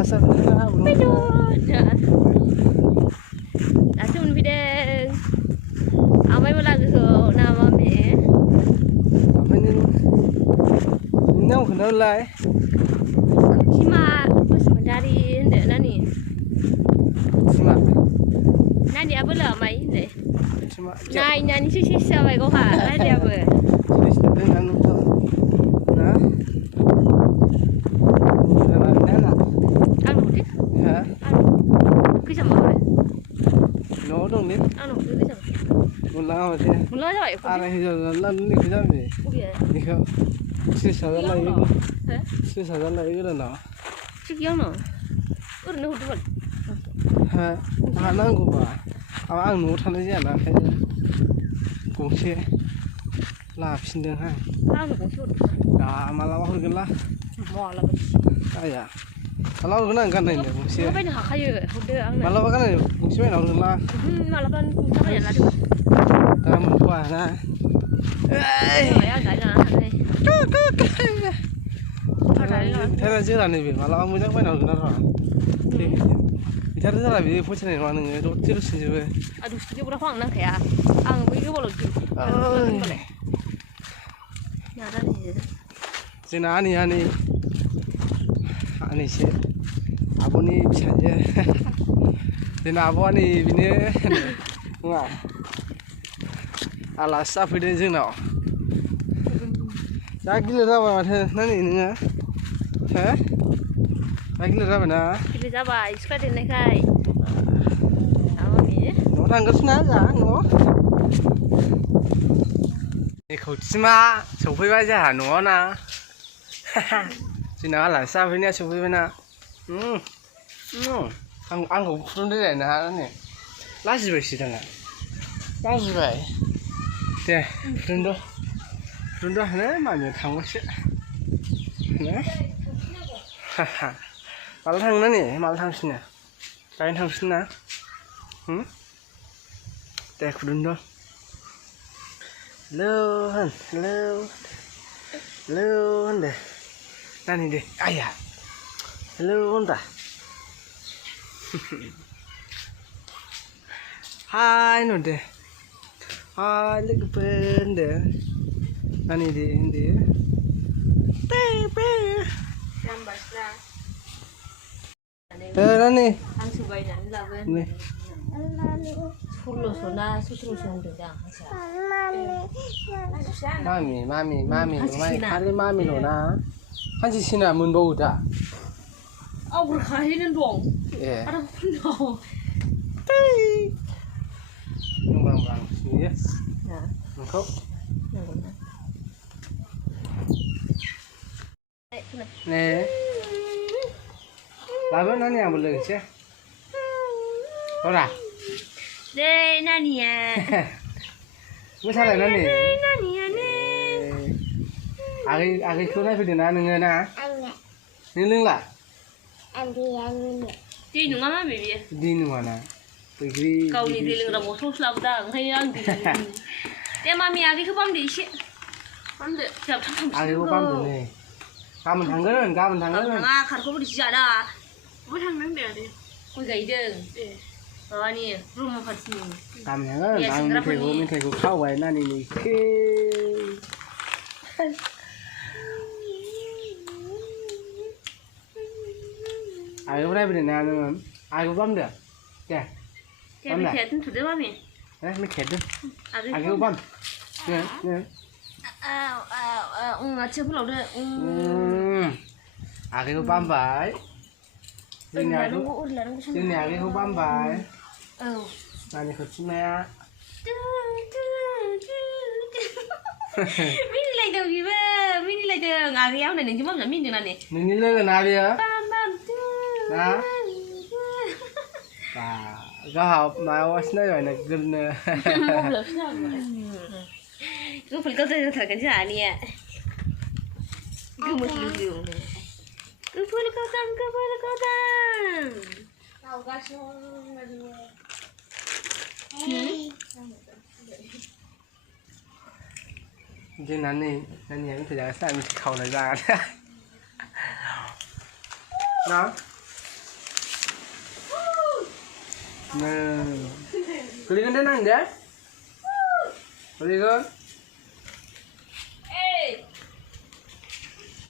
alasan langsung video amai lagi ke nama me apa ini nau kenal lah cima bus mencari deh nani cima nani apa lah mai deh cima nani sih siapa kau ha ada apa jadi sedang anu tuh nah anu deh anu kisah mana nó dong nih anu kisah mulai aja mulai apa ada hijau lan nih kisah nih nih kau susah lagi susah lagi kan no siapa no udah udah ha anak gua ang nu थानाय जाया ना ओंखायनो गंसे लाफिनदों हां anu gosok मालाबा हरगोन ला मालाबा आया मालाबा हरगोन आं गाननायनो गंसे बायनो हाखायो हरदो आंनो मालाबा गाननायनो गंसे बायना हरगोन ला मालाबा नोंथाङा बायना लादो दा मोनथ'आ ना बिथारा जोरा नैबे मालाबा मोजां बायना हरगोन आरो बिथारा जोरा बे फसायनाय नङा नोङो दसे दसेजोबो दसे जोबग्राखौ आं नांखाया आं बै गोबावल' जोंना आनैसो आब'नि फिसाजो जोंना आब'आ नै बेनो नङा आलासि जाफैदों जोंनाव जा गिलिर जाबाय माथो नानि नोङो हो जा गिलिर जाबायना गिलिर जाबाय सिख्ला देरनायखाय न'आव थांगोरसै ना जा न'आव खौथिमा सफैबाय जोंहा न'आव ना जोंना आलासि जाफैनाया सफैबायना आंखौ फुदुंदोलाय ना नै लाजिबायसो दाना लाजिबाय दे फुदुंद' होनो मामिया थांबायसो माला थांनो नै माला थांफिनो दाहायनो थांफिन ना दे फुदुंद' हेलौ होन दे नानि दे आइया हेलौ होनब्रा हाय होनहरदो हाय लोगोफोर होनदो नानि दे होनदो नानि हांसो बायनानै लाबोन 16स' ना 17स' होनदों दा मामि खालि मामिल' ना हांसो सिना मोनबावो दा आवग्रिखाहैनो दं आरो फुनाव नंबां नुयो नोंखौ ने लाबो नानि आंबो लोगोसे हरा दे नानिया मोसालाय नानि नानियानो आगैखौ नायफैदो ना नोङो ना नों लोंला दै नङा माबे बियो दै नङाना बैग्रि गावनि दै लोंग्रा बथलसो लाबोदा ओंखायनो आं दै दे मामि आगैखौ बामदो एसे बामदो आगैखौ बामदो नै गाबोन थांगोन थाङा खारखौ बोरै जादा बबे थांनो होनदों आरो गय गायदों माबानि ब्रह्म खाथिनि गाबोन थांगोन आं मेथाइखौ खावबाय नानिनि आगैखौ नायफैदो ना नोङो आगैखौ बामदो दे मेथाइया दोनथ'दो मामि मेथाइया दोन आगैखौ बाम आथिं फोलावदो आगैखौ बामबाय जोंनि आगैखौ बामबाय नानि खौथिमाया मिनिलायदों बेबो मिनिलायदों आगैया हनै नोंजों बामजा मिनिदों नानि नोंनि लोगो ना बेयो ना गावहा माबासो नायबाय नोगोरनो गोफोल गावदां जाथारगोन जोंहानिया गोमोथलु गोफोल गावदां जोंना नै नानिया मेथाइ जागासिनो मेथाइ खावनाय जागासिनो ना Nah, kalian kan tenang ya? Kalian